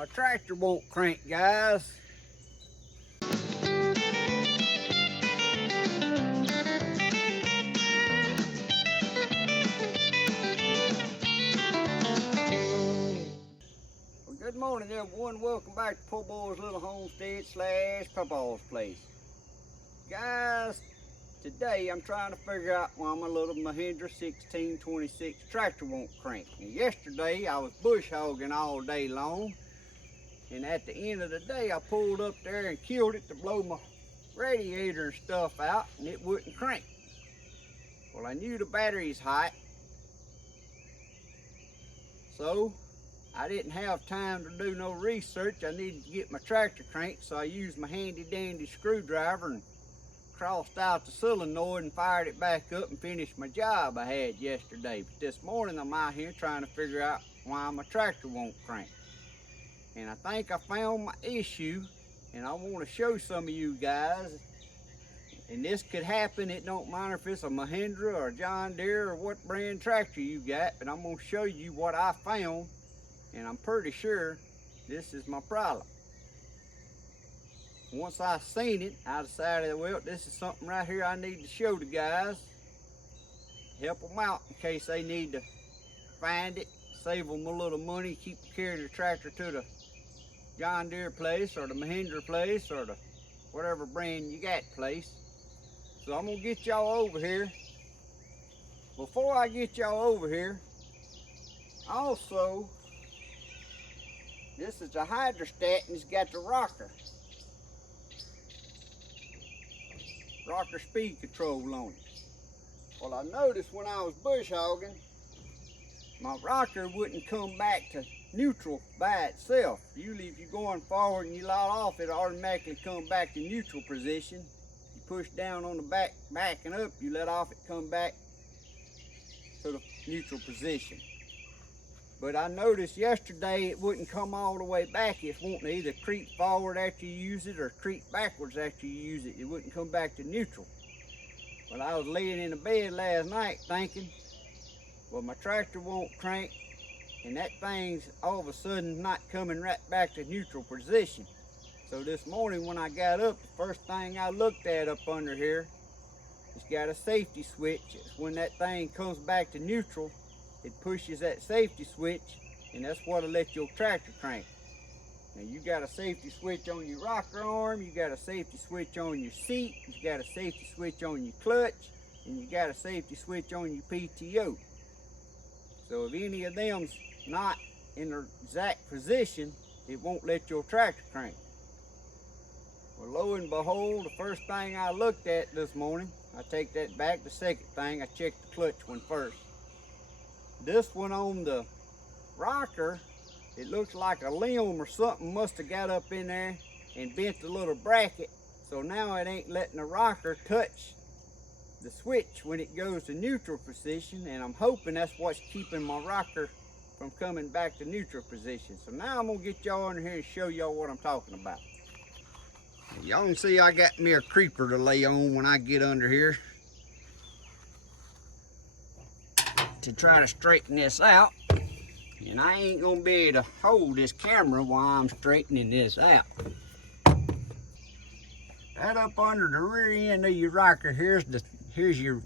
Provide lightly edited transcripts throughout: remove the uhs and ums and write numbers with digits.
My tractor won't crank, guys. Well, good morning, everyone. Welcome back to Poorboys Little Homestead / Papaw's place. Guys, today I'm trying to figure out why my little Mahindra 1626 tractor won't crank. Now, yesterday I was bush hogging all day long, and at the end of the day I pulled up there and killed it to blow my radiator and stuff out, and it wouldn't crank. Well, I knew the battery's hot, so I didn't have time to do no research. I needed to get my tractor cranked, so I used my handy dandy screwdriver and crossed out the solenoid and fired it back up and finished my job I had yesterday. But this morning I'm out here trying to figure out why my tractor won't crank. And I think I found my issue, and I want to show some of you guys. And this could happen, it don't matter if it's a Mahindra or a John Deere or what brand tractor you got, but I'm going to show you what I found, and I'm pretty sure this is my problem. Once I seen it, I decided, well, this is something right here I need to show the guys. Help them out in case they need to find it, save them a little money, keep carrying the tractor to the John Deere place or the Mahindra place or the whatever brand you got place. So I'm gonna get y'all over here. Before I get y'all over here, also, this is a hydrostat and it's got the rocker speed control on it. Well, I noticed when I was bush hogging, my rocker wouldn't come back to neutral by itself. Usually if you're going forward and you let off, it automatically come back to neutral position. You push down on the back, backing up, you let off, it come back to the neutral position. But I noticed yesterday it wouldn't come all the way back. It's wanting to either creep forward after you use it or creep backwards after you use it. It wouldn't come back to neutral. Well, I was laying in the bed last night thinking, well, my tractor won't crank, and that thing's all of a sudden not coming right back to neutral position. So this morning when I got up, the first thing I looked at up under here, it's got a safety switch. It's when that thing comes back to neutral, it pushes that safety switch, and that's what'll let your tractor crank. Now you got a safety switch on your rocker arm, you got a safety switch on your seat, you got a safety switch on your clutch, and you got a safety switch on your PTO. So if any of them's not in the exact position, it won't let your tractor crank. Well, lo and behold, the first thing I looked at this morning, I take that back, the second thing, I checked the clutch one first. This one on the rocker, it looks like a limb or something must have got up in there and bent the little bracket, so now it ain't letting the rocker touch the switch when it goes to neutral position, and I'm hoping that's what's keeping my rocker from coming back to neutral position. So now I'm gonna get y'all under here and show y'all what I'm talking about. Y'all can see I got me a creeper to lay on when I get under here to try to straighten this out, and I ain't gonna be able to hold this camera while I'm straightening this out. Right up under the rear end of your rocker, here's your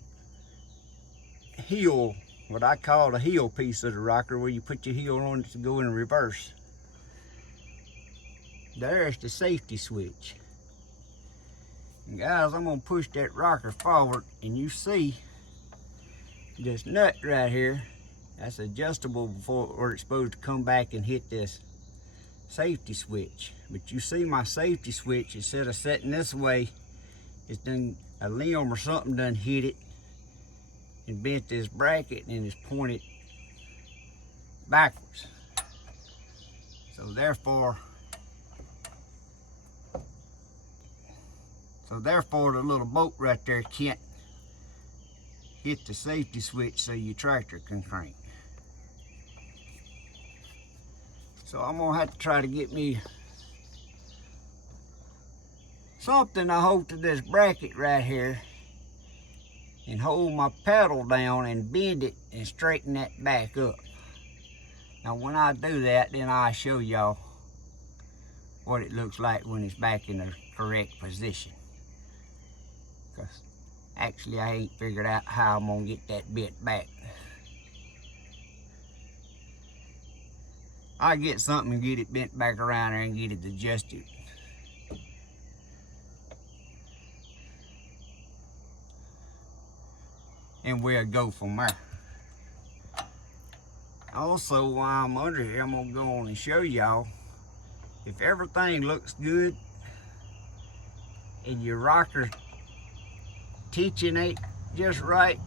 heel, what I call the heel piece of the rocker, where you put your heel on it to go in reverse. There's the safety switch. And guys, I'm gonna push that rocker forward, and you see this nut right here, that's adjustable before it's supposed to come back and hit this safety switch. But you see my safety switch, instead of setting this way, it's done a limb or something done hit it and bent this bracket and it's pointed backwards. So therefore the little bolt right there can't hit the safety switch so your tractor can crank. So I'm gonna have to try to get me something to hold to this bracket right here and hold my pedal down and bend it and straighten that back up. Now when I do that, then I'll show y'all what it looks like when it's back in the correct position. Because actually I ain't figured out how I'm gonna get that bent back. I get something and get it bent back around there and get it adjusted. And we'll go from there. Also, while I'm under here, I'm gonna go on and show y'all, if everything looks good and your rocker tension ain't just right,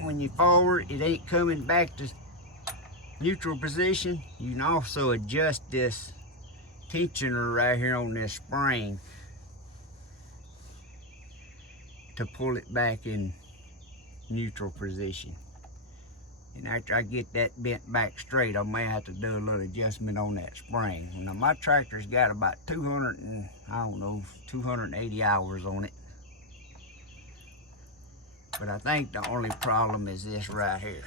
when you forward, it ain't coming back to neutral position, you can also adjust this tensioner right here on this spring to pull it back in neutral position. And after I get that bent back straight, I may have to do a little adjustment on that spring. Now my tractor's got about 280 hours on it. But I think the only problem is this right here.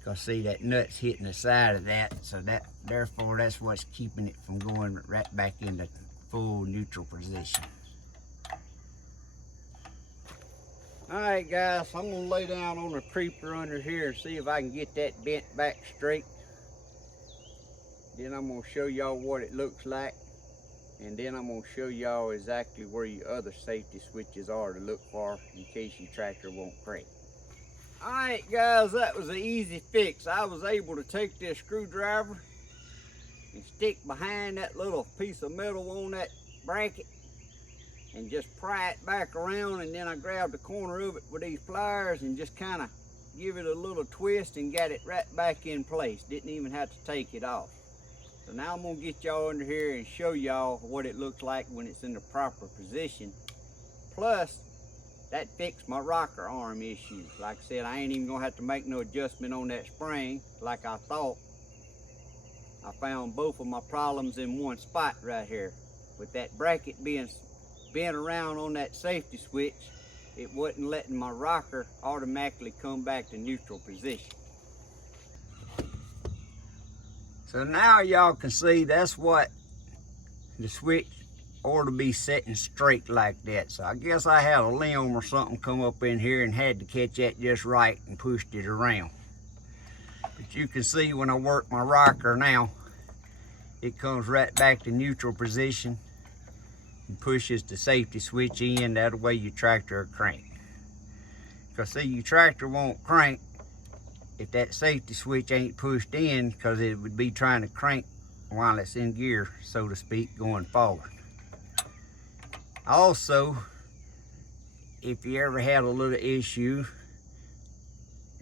Because see, that nut's hitting the side of that, so therefore that's what's keeping it from going right back into full neutral position. Alright guys, I'm going to lay down on the creeper under here and see if I can get that bent back straight. Then I'm going to show y'all what it looks like. And then I'm going to show y'all exactly where your other safety switches are to look for in case your tractor won't crank. Alright guys, that was an easy fix. I was able to take this screwdriver and stick behind that little piece of metal on that bracket and just pry it back around, and then I grabbed the corner of it with these pliers and just kind of give it a little twist and got it right back in place. Didn't even have to take it off. So now I'm going to get y'all under here and show y'all what it looks like when it's in the proper position. Plus, that fixed my rocker arm issues. Like I said, I ain't even going to have to make no adjustment on that spring like I thought. I found both of my problems in one spot right here. With that bracket being bent around on that safety switch, it wasn't letting my rocker automatically come back to neutral position. So now y'all can see that's what the switch ought to be setting straight like that. So I guess I had a limb or something come up in here and had to catch that just right and pushed it around. But you can see when I work my rocker now, it comes right back to neutral position and pushes the safety switch in. That way your tractor will crank. Because see, your tractor won't crank if that safety switch ain't pushed in, because it would be trying to crank while it's in gear, so to speak, going forward. Also, if you ever had a little issue,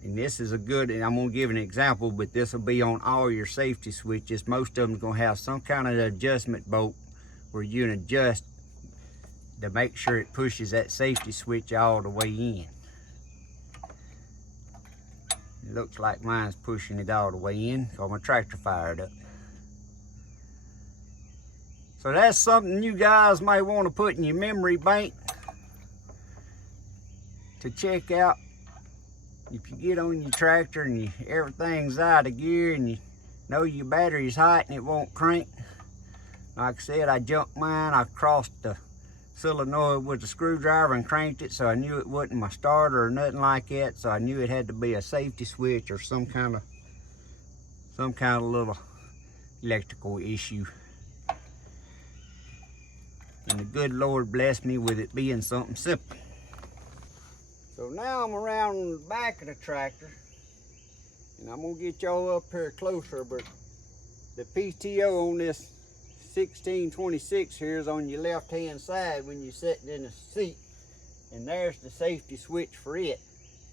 and this is a good, and I'm going to give an example, but this will be on all your safety switches. Most of them are going to have some kind of adjustment bolt where you can adjust to make sure it pushes that safety switch all the way in. It looks like mine's pushing it all the way in because my tractor fired up. So that's something you guys may want to put in your memory bank to check out. If you get on your tractor and everything's out of gear and you know your battery's hot and it won't crank. Like I said, I jumped mine, I crossed the solenoid with the screwdriver and cranked it, so I knew it wasn't my starter or nothing like that. So I knew it had to be a safety switch or some kind of little electrical issue. And the good Lord blessed me with it being something simple. So now I'm around the back of the tractor, and I'm gonna get y'all up here closer, but the PTO on this 1626 here is on your left hand side when you're sitting in the seat, and there's the safety switch for it.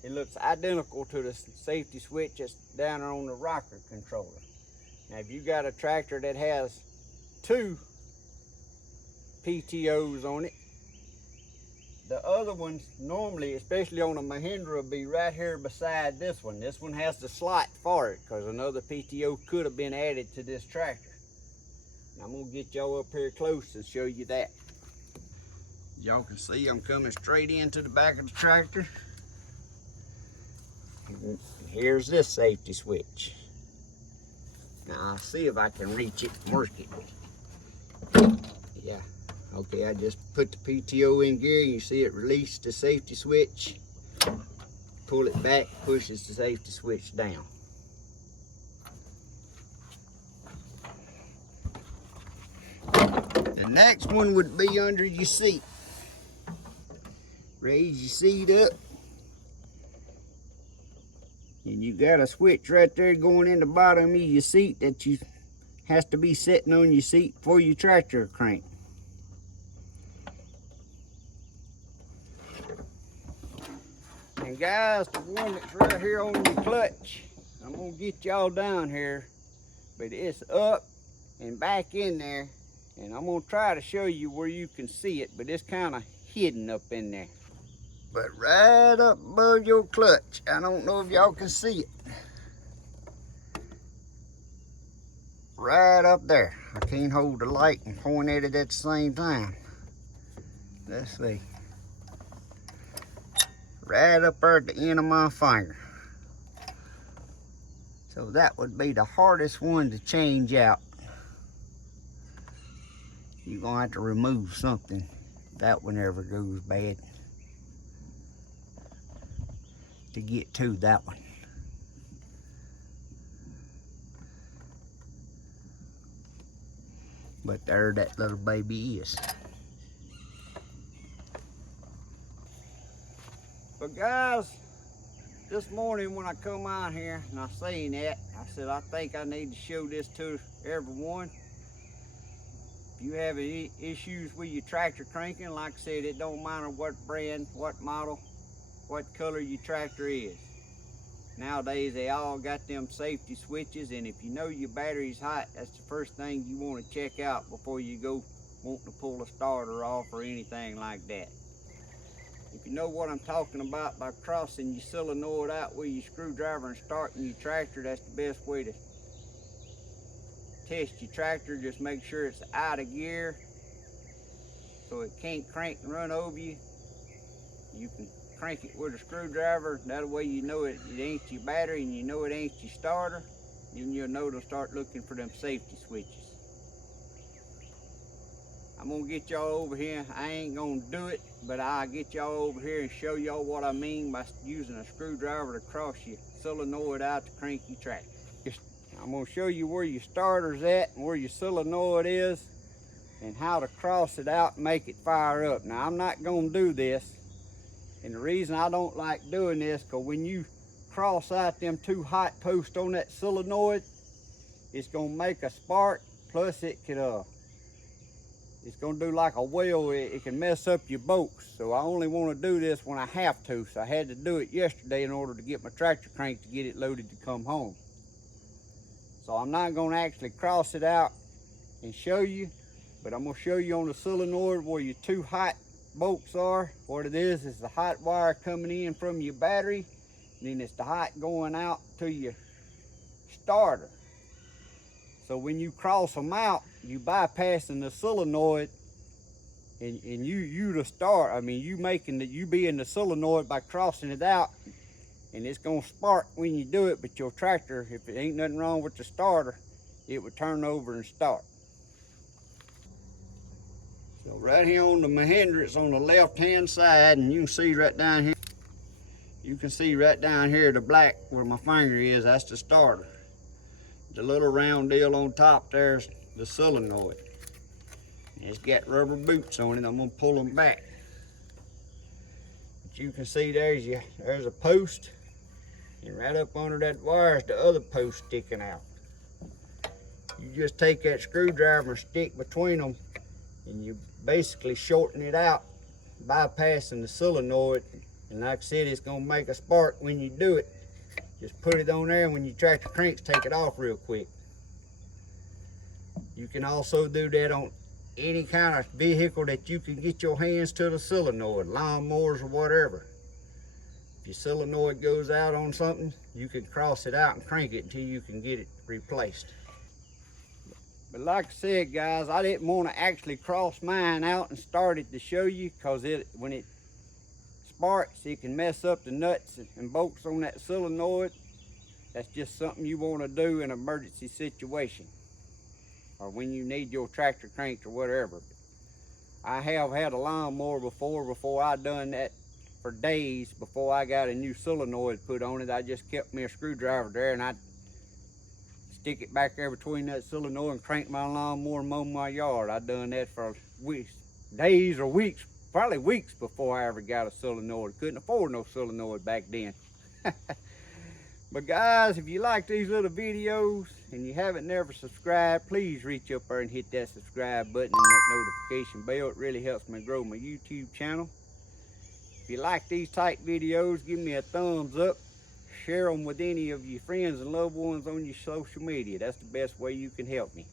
It looks identical to the safety switch that's down there on the rocker controller. Now if you got a tractor that has two PTOs on it, the other ones normally, especially on a Mahindra, will be right here beside this one. This one has the slot for it because another PTO could have been added to this tractor. I'm gonna get y'all up here close and show you that. Y'all can see I'm coming straight into the back of the tractor. Here's this safety switch. Now I'll see if I can reach it and work it. Yeah. Okay, I just put the PTO in gear. You see it release the safety switch. Pull it back, pushes the safety switch down. The next one would be under your seat. Raise your seat up. And you got a switch right there going in the bottom of your seat that you has to be sitting on your seat before your tractor crank. And guys, the one that's right here on your clutch, I'm gonna get y'all down here, but it's up and back in there, and I'm gonna try to show you where you can see it, but it's kind of hidden up in there. But right up above your clutch, I don't know if y'all can see it. Right up there. I can't hold the light and point at it at the same time. Let's see. Right up there at the end of my finger. So that would be the hardest one to change out. You're gonna have to remove something if that one ever goes bad to get to that one. But there that little baby is. But guys, this morning when I come out here and I seen that, I said I think I need to show this to everyone. If you have any issues with your tractor cranking, like I said, it don't matter what brand, what model, what color your tractor is. Nowadays they all got them safety switches, and if you know your battery's hot, that's the first thing you want to check out before you go wanting to pull a starter off or anything like that. If you know what I'm talking about by crossing your solenoid out with your screwdriver and starting your tractor, that's the best way to test your tractor. Just make sure it's out of gear so it can't crank and run over you. You can crank it with a screwdriver. That way you know it ain't your battery and you know it ain't your starter. Then you'll know to start looking for them safety switches. I'm gonna get y'all over here. I ain't gonna do it, but I'll get y'all over here and show y'all what I mean by using a screwdriver to cross your solenoid out to crank your tractor. I'm gonna show you where your starter's at and where your solenoid is and how to cross it out and make it fire up. Now I'm not gonna do this, and the reason I don't like doing this, because when you cross out them two hot posts on that solenoid, it's gonna make a spark, plus it could it's gonna do like a wheel. It can mess up your bolts. So I only want to do this when I have to. So I had to do it yesterday in order to get my tractor cranked to get it loaded to come home. So I'm not gonna actually cross it out and show you, but I'm gonna show you on the solenoid where your two hot bolts are. What it is the hot wire coming in from your battery, and then it's the hot going out to your starter. So when you cross them out, you bypassing the solenoid, and you being the solenoid by crossing it out, and it's gonna spark when you do it. But your tractor, if it ain't nothing wrong with the starter, it would turn over and start. So right here on the Mahindra, it's on the left hand side, and you can see right down here. You can see right down here the black where my finger is. That's the starter. The little round deal on top there's the solenoid. It's got rubber boots on it. I'm gonna pull them back. But you can see there's a post, and right up under that wire is the other post sticking out. You just take that screwdriver and stick between them, and you basically shorten it out, bypassing the solenoid. And like I said, it's gonna make a spark when you do it. Just put it on there, and when your tractor cranks, take it off real quick. You can also do that on any kind of vehicle that you can get your hands to the solenoid, lawnmowers or whatever. If your solenoid goes out on something, you can cross it out and crank it until you can get it replaced. But like I said, guys, I didn't want to actually cross mine out and start it to show you, because when it sparks, it can mess up the nuts and bolts on that solenoid. That's just something you want to do in an emergency situation, or when you need your tractor cranked or whatever. I have had a lawnmower before I done that for days before I got a new solenoid put on it. I just kept me a screwdriver there and I'd stick it back there between that solenoid and crank my lawnmower and mow my yard. I done that for weeks, days or weeks, probably weeks before I ever got a solenoid. Couldn't afford no solenoid back then. But guys, if you like these little videos and you haven't never subscribed, please reach up there and hit that subscribe button and that notification bell. It really helps me grow my YouTube channel. If you like these type videos, give me a thumbs up. Share them with any of your friends and loved ones on your social media. That's the best way you can help me.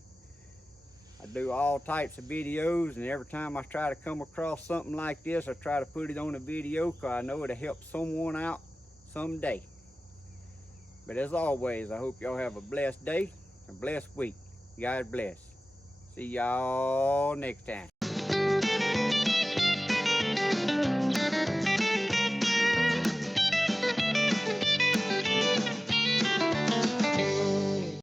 I do all types of videos, and every time I try to come across something like this, I try to put it on a video because I know it'll help someone out someday. But as always, I hope y'all have a blessed day, a blessed week. God bless. See y'all next time.